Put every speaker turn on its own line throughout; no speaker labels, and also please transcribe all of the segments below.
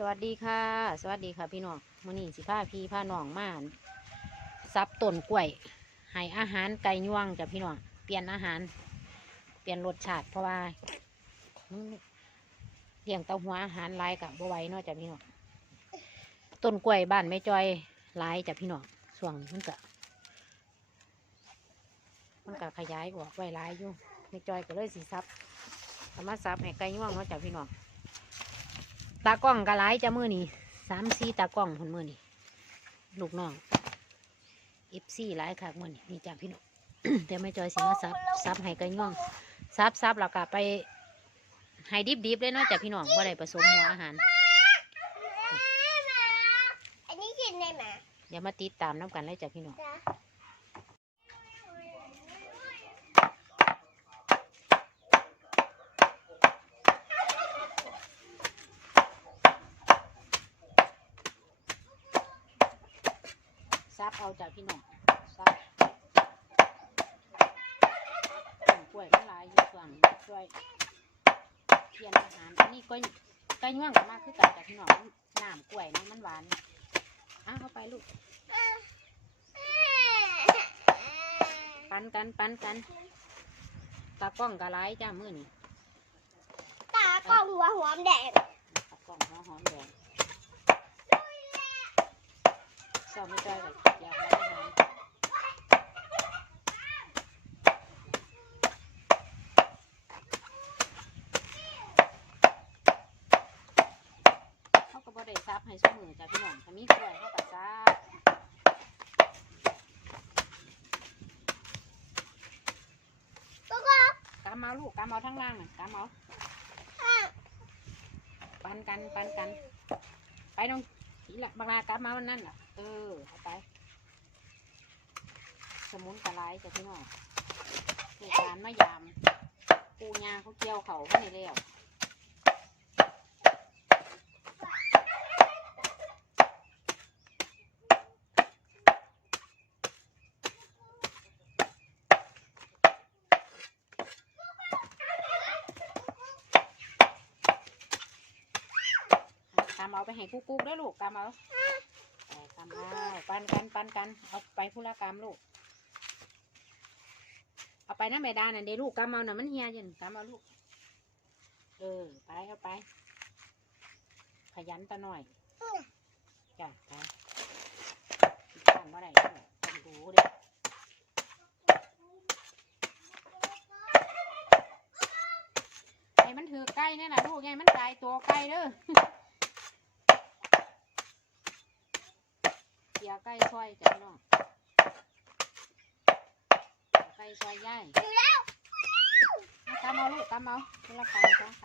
สวัสดีค่ะ สวัสดีค่ะพี่น้องมื้อนี้สิพาพี่พาน้องมาซับต้นกล้วยให้อาหารไก่ย่วงจ้ะพี่น้องเปลี่ยนอาหาร เปลี่ยนรสชาติเพราะว่าเลี้ยงเต้าหัวอาหารหลายกับบัไวเนาะจ้ะพี่น้องต้นกล้วยบ้านแม่จอยหลายจ้ะพี่น้องส่วงมันก็มันก็ขยายออกไว้หลายอยู่แม่จอยก็เลยสิซับเอามาซับให้ไก่ย่วงนาะจ้ะพี่น้อง ตากล้องกะไลายจะมือนี่สามสี่ตากล้องคนมือนี่ลูกน้องเอฟซีหลายคักมือนี่นี่จ้าพี่น้องเดี๋ยวไม่จอยสิมาซับซับให้กันย่องซับซับแล้วก็ไปให้ดิบดิบๆเลยเนาะจ้าพี่น้องว่าได้ผสมหัวอาหาร
อันนี้กินได้ไหม
เดี๋ยวมาติดตามน้ำกันเลยจ้าพี่น้อง ซับเอาจ้าพี่น้องซับต้นกล้วยทั้งหลายอยู่ส่วนช่วยเพียนอาหารอันนี้ก็ไก่ย่วงก็มากคือกันจ้าพี่น้องน้ำกล้วยนี่มันหวานอะเข้าไปลูกปันกันปันกันตากล้องกะไลายจ้ามือนี่
ตากล้องหัวหอมแดง
ตากล้องหัวหอมแดง สอบไม่ได้เลยยากได้อาหารเขาก็บ่ได้ซับให้สมือจ้ะพี่น้องถ้ามีกล้วยเขาก็ซับ
ก็
กำเอาลูกกำเอาทั้งล่างน่ะกำเอาปันกันปันกัน ไปน้อง ทีละบางนากลับมาวันนั้นอะ เออเอาไป สมุนกระไรจ้ะพี่น้องเหตุการมายามปูยาเขาเกี่ยวเขาไม่ได้แล้วกำเอาไปให้กุ๊กกุ๊กด้วยลูกกำเอาเออกำเอาปันกันปันกันเอาไปพุละกรรมลูก เอาไปนะแม่ดาน่ะเดี๋ยวลูกกำเอาน่ะมันเฮียยินกำเอาลูก เออไปเอาไป ขยันตะหน่อยจ้ะไปข้างว่าไรต้องดูด้ไอ้มันถือไก่เนี่ยนะลูกไงมันตายตัวไก่เด้อ เสียไก่ซอยจ้ะน้องไก่ซอยย่ายตามเอาลูกตามเอาคนละกำสองก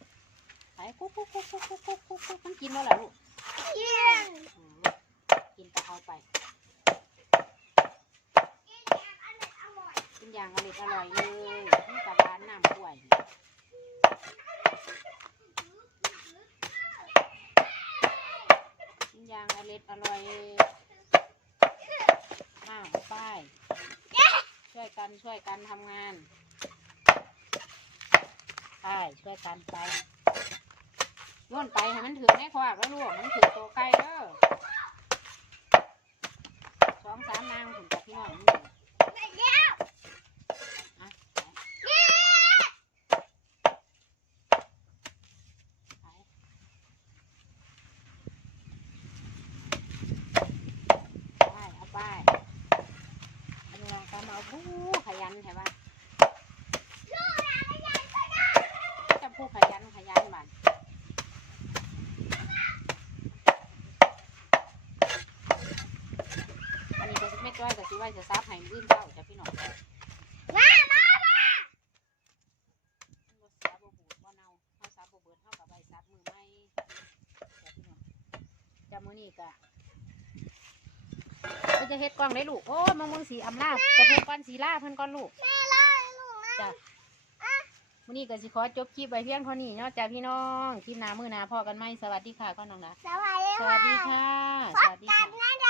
ำไปกุ๊กกุ๊กกุ๊กกุ๊กกุ๊กกุ๊กกุ๊กกุ๊กมันกินแล้วเหรอลูก
กิน
อืมกินแต่เอาไปกินอย่างอร่อยอร่อยเลยนี่กับร้านน้ำกล้วยกิน อย่างอร่อยอร่อยมากป้าย ช่วยกันช่วยกันทำงานไปช่วยกันไปล่นไปให้มันถือในขวากแล้วลูกมันถือตัวไกลเด้อ ก็ผู้ขยันใช่ปะจะผู้ขยันขยันบ้านอันนี้ก็ไม่จ้อยแต่สิว่าจะซับให้มื้อเจ้าจะพี่หน้องจะมื้อนี้ก็ จะเฮ็ดกล้องได้ลูก โอ้ยมะม่วงสีอำลาบกระเพาะก้อนสีลาเพิ่นก้อนลูก
แม่ไล่ลูกนะ
จ้ะมื้อนี้ก็สิขอจบคลิปไว้เพียงเท่านี้เนาะจ้ะพี่น้อง คลิปหน้ามื้อหน้าพอกันไหมสวัสดีค่ะก้อนน้องนะ
สวัสดี
สวัสดีค่ะ สวัสดี
กั
ค่ะ
นนะ